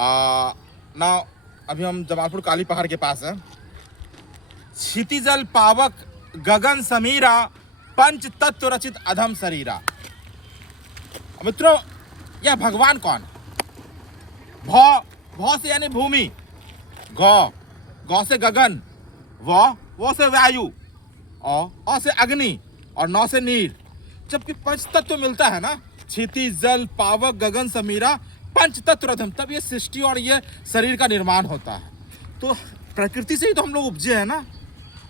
ना अभी हम जमालपुर काली पहाड़ के पास हैं। क्षितिजल पावक गगन समीरा पंच तत्व रचित अधम शरीरा। मित्रों, यह भगवान कौन? भौ से यानी भूमि, गौ से गगन, वो से वायु, औ से अग्नि और नौ से नीर। जबकि पंच तत्व मिलता है ना, क्षिति जल पावक गगन समीरा पंच तत्व रथम, तब ये सृष्टि और ये शरीर का निर्माण होता है। तो प्रकृति से ही तो हम लोग उपजे हैं ना,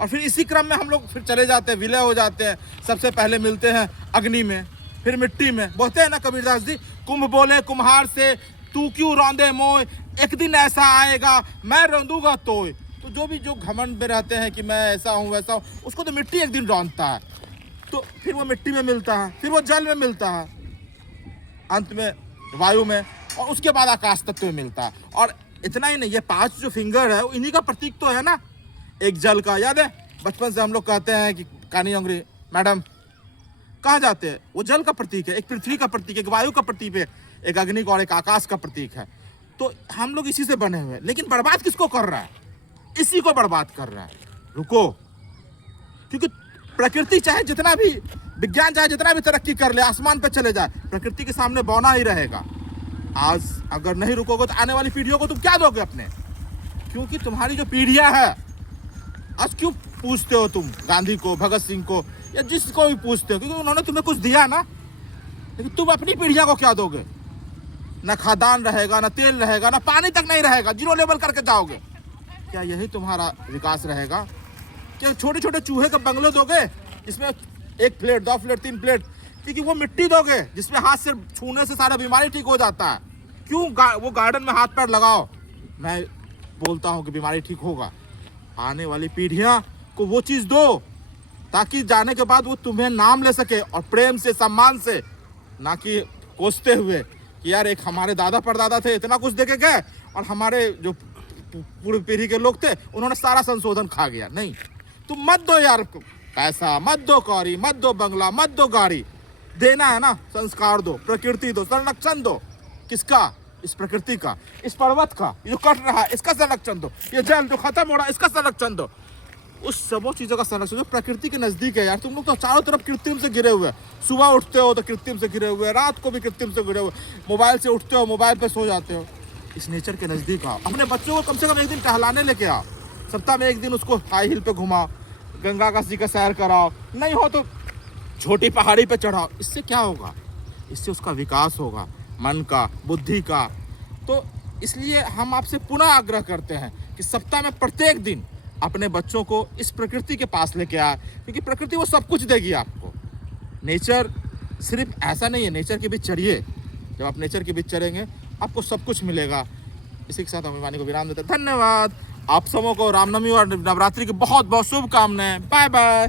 और फिर इसी क्रम में हम लोग फिर चले जाते हैं, विलय हो जाते हैं। सबसे पहले मिलते हैं अग्नि में, फिर मिट्टी में। बोलते हैं ना कबीरदास जी, कुंभ बोले कुम्हार से तू क्यों रौंदे मोय, एक दिन ऐसा आएगा मैं रौंदूंगा तोय। तो जो घमंड में रहते हैं कि मैं ऐसा हूँ वैसा हूँ, उसको तो मिट्टी एक दिन रौंदता है। तो फिर वो मिट्टी में मिलता है, फिर वो जल में मिलता है, अंत में वायु में, और उसके बाद आकाश तत्व में मिलता है। और इतना ही नहीं, ये 5 जो फिंगर है वो इन्हीं का प्रतीक तो है ना। एक जल का, याद है बचपन से हम लोग कहते हैं कि कानी अंग्री मैडम कहाँ जाते हैं, वो जल का प्रतीक है, एक पृथ्वी का प्रतीक है, एक वायु का प्रतीक है, एक अग्नि का और एक आकाश का प्रतीक है। तो हम लोग इसी से बने हुए हैं। लेकिन बर्बाद किसको कर रहा है? इसी को बर्बाद कर रहा है। रुको, क्योंकि प्रकृति चाहे जितना भी, विज्ञान चाहे जितना भी तरक्की कर ले, आसमान पे चले जाए, प्रकृति के सामने बौना ही रहेगा। आज अगर नहीं रुकोगे तो आने वाली पीढ़ियों को तुम क्या दोगे अपने? क्योंकि तुम्हारी जो पीढ़ियां है, आज क्यों पूछते हो तुम गांधी को, भगत सिंह को, या जिसको भी पूछते हो, क्योंकि उन्होंने तुम्हें कुछ दिया ना। लेकिन तुम अपनी पीढ़ियों को क्या दोगे? ना खादान रहेगा, ना तेल रहेगा, ना पानी तक नहीं रहेगा, जीरो लेवल करके जाओगे। क्या यही तुम्हारा विकास रहेगा? क्या छोटे छोटे चूहे का बंगले दोगे जिसमें 1 प्लेट 2 प्लेट 3 प्लेट, क्योंकि वो मिट्टी दोगे जिसमें हाथ से छूने से सारा बीमारी ठीक हो जाता है? क्यों वो गार्डन में हाथ पैर लगाओ, मैं बोलता हूँ कि बीमारी ठीक होगा। आने वाली पीढ़ियां को वो चीज दो ताकि जाने के बाद वो तुम्हें नाम ले सके, और प्रेम से, सम्मान से, ना कि कोसते हुए कि यार एक हमारे दादा परदादा थे इतना कुछ देके गए, और हमारे जो पूर्व पीढ़ी के लोग थे उन्होंने सारा संशोधन खा गया। नहीं, तुम मत दो यार पैसा, मत दो कौड़ी, मत दो बंगला, मत दो गाड़ी। देना है ना, संस्कार दो, प्रकृति दो, संरक्षण दो। किसका? इस प्रकृति का, इस पर्वत का, ये जो कट रहा है इसका संरक्षण दो, ये जल जो खत्म हो रहा है इसका संरक्षण दो। उस सबों चीजों का संरक्षण जो प्रकृति के नजदीक है। यार तुम लोग तो चारों तरफ कृत्रिम से घिरे हुए, सुबह उठते हो तो कृत्रिम से घिरे हुए, रात को भी कृत्रिम से घिरे हुए, मोबाइल से उठते हो, मोबाइल पे सो जाते हो। इस नेचर के नजदीक आओ। अपने बच्चों को कम से कम एक दिन टहलाने लेके आओ, सप्ताह में एक दिन उसको हाई हिल पे घुमाओ, गंगा का का सैर कराओ, नहीं हो तो छोटी पहाड़ी पे चढ़ाओ। इससे क्या होगा? इससे उसका विकास होगा, मन का, बुद्धि का। तो इसलिए हम आपसे पुनः आग्रह करते हैं कि सप्ताह में प्रत्येक दिन अपने बच्चों को इस प्रकृति के पास लेके आए, क्योंकि प्रकृति वो सब कुछ देगी आपको। नेचर सिर्फ ऐसा नहीं है, नेचर के बीच चढ़िए। जब आप नेचर के बीच चढ़ेंगे आपको सब कुछ मिलेगा। इसी के साथ हम वाणी को विराम देते हैं। धन्यवाद। आप सबों को रामनवमी और नवरात्रि की बहुत बहुत शुभकामनाएं। Bye bye.